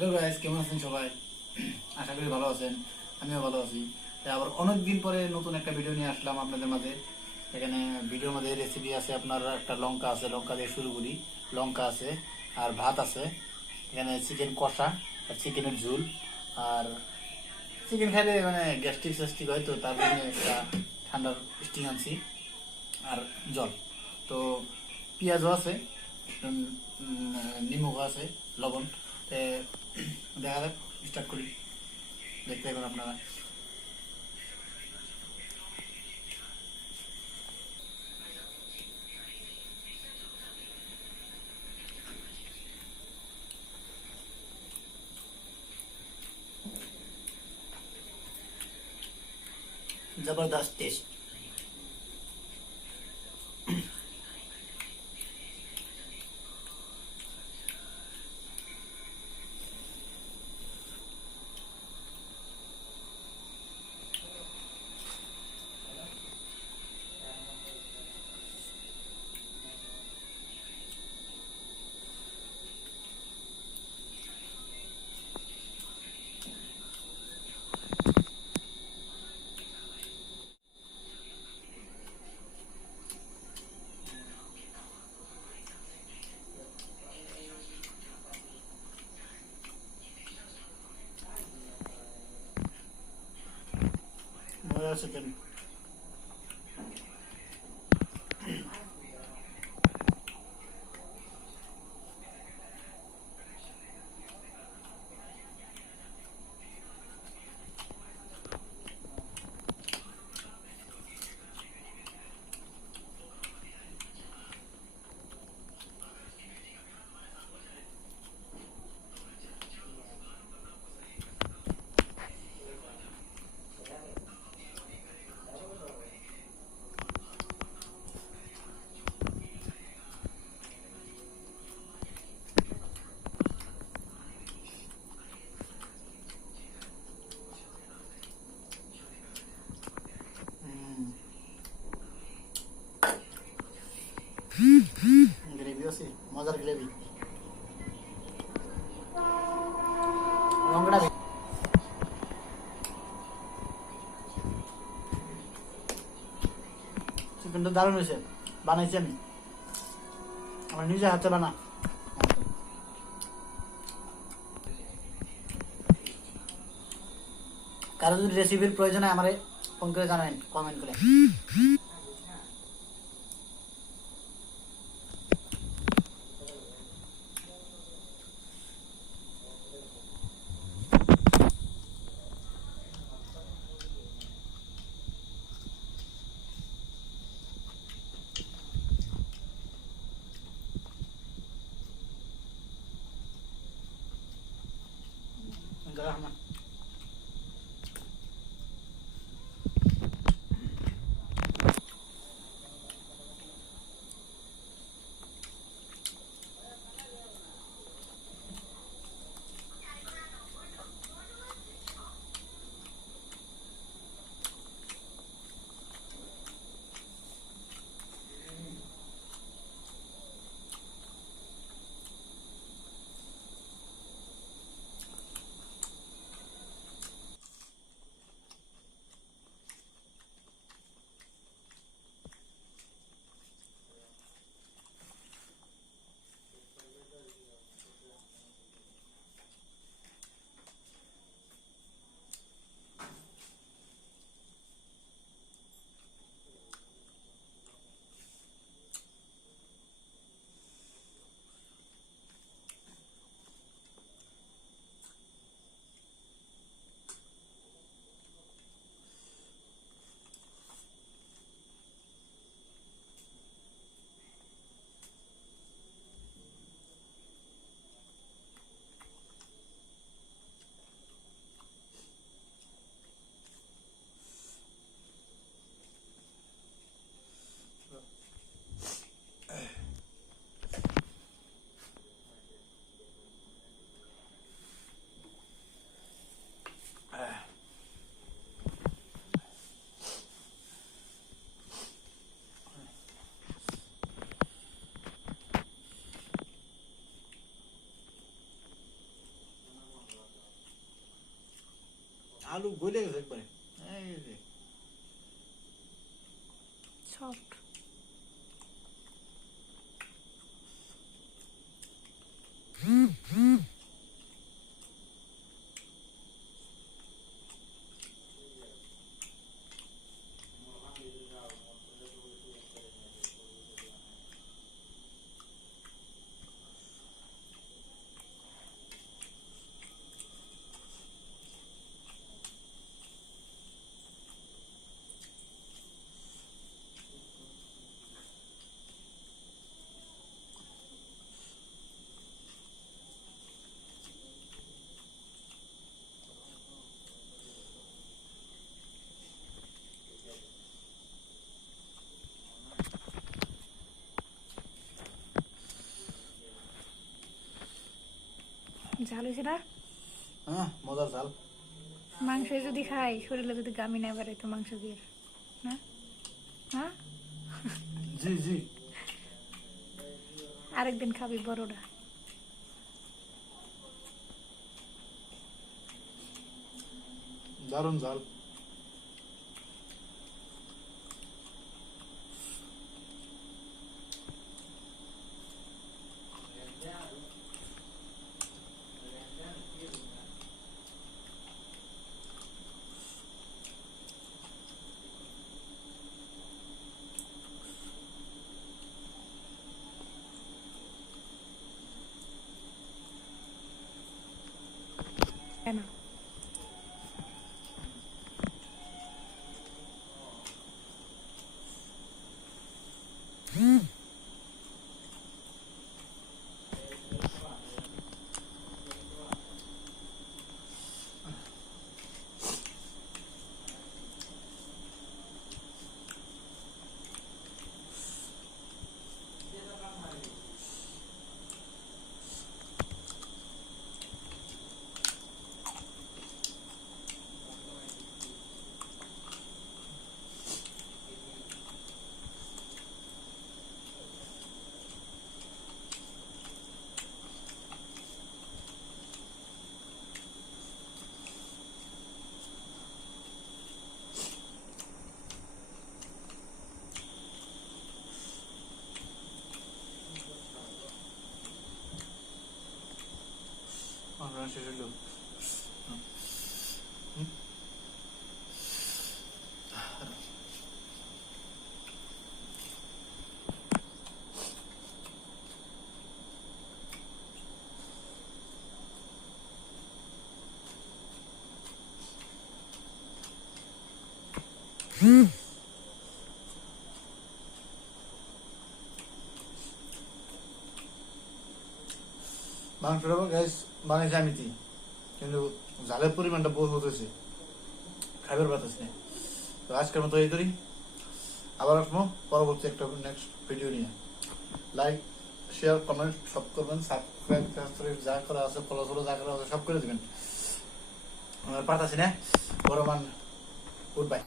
Hello guys, কেমন আছেন সবাই? আশা করি ভালো আছেন। আমিও ভালো আছি। তাই আবার অনেকদিন পরে নতুন একটা ভিডিও নিয়ে আসলাম আপনাদের মাঝে। এখানে ভিডিওর মধ্যে রেসিপি আছে, আপনার একটা লঙ্কা আছে, লঙ্কা দিয়ে শুরু করি। লঙ্কা আছে আর ভাত আছে। এখানে চিকেন কষা আর চিকেনের ঝোল। আর চিকেন খাইলে মানে গ্যাস্ট্রিক স্যাস্ট্রিক হয়, তো তার জন্য একটা ঠান্ডার স্টিং আনছি আর জল। তো পেঁয়াজও আছে, উম, নিমক আছে, লবণ। তে দেখা যাক, স্টার্ট করি। দেখতে থাকুন আপনারা। জবরদস্ত টেস্ট। মজা চিকেন। গ্রেভি আছে, মজার গ্রেভি। লঙ্কাটা চিকেনটা দারুণ হয়েছে, বানাইছি আমি, আমার নিজে হাতে বানা। কারো যদি রেসিপির প্রয়োজন হয় আমারে ফোন করে জানাবেন, কমেন্ট করে। Rahman. আলু গলে গেছে একবারে, এই যে সফট। ঝাল হয়েছে না? হ্যাঁ মজার ঝাল। মাংস যদি খাই শরীরে যদি গামি না বাড়ে তো মাংস দিয়ে না, হ্যাঁ জি জি আরেকদিন খাবি বড়টা। দারুণ ঝাল। কেন? রান্না শেষ হলো। মাংসটা গ্যাস বানিয়েছি আমি, কিন্তু ঝালের পরিমাণটা বহুত হয়েছে, খাবার পাতাস নেই। তো আজকের মতো এই করি, আবার আসবো পরবর্তী একটা নেক্সট ভিডিও নিয়ে। লাইক শেয়ার কমেন্ট সব করবেন, সাবস্ক্রাইব যা করা আছে ফলো যা করা আছে সব করে দিবেন। আমার পাতাছি না, বড় মান, গুড বাই।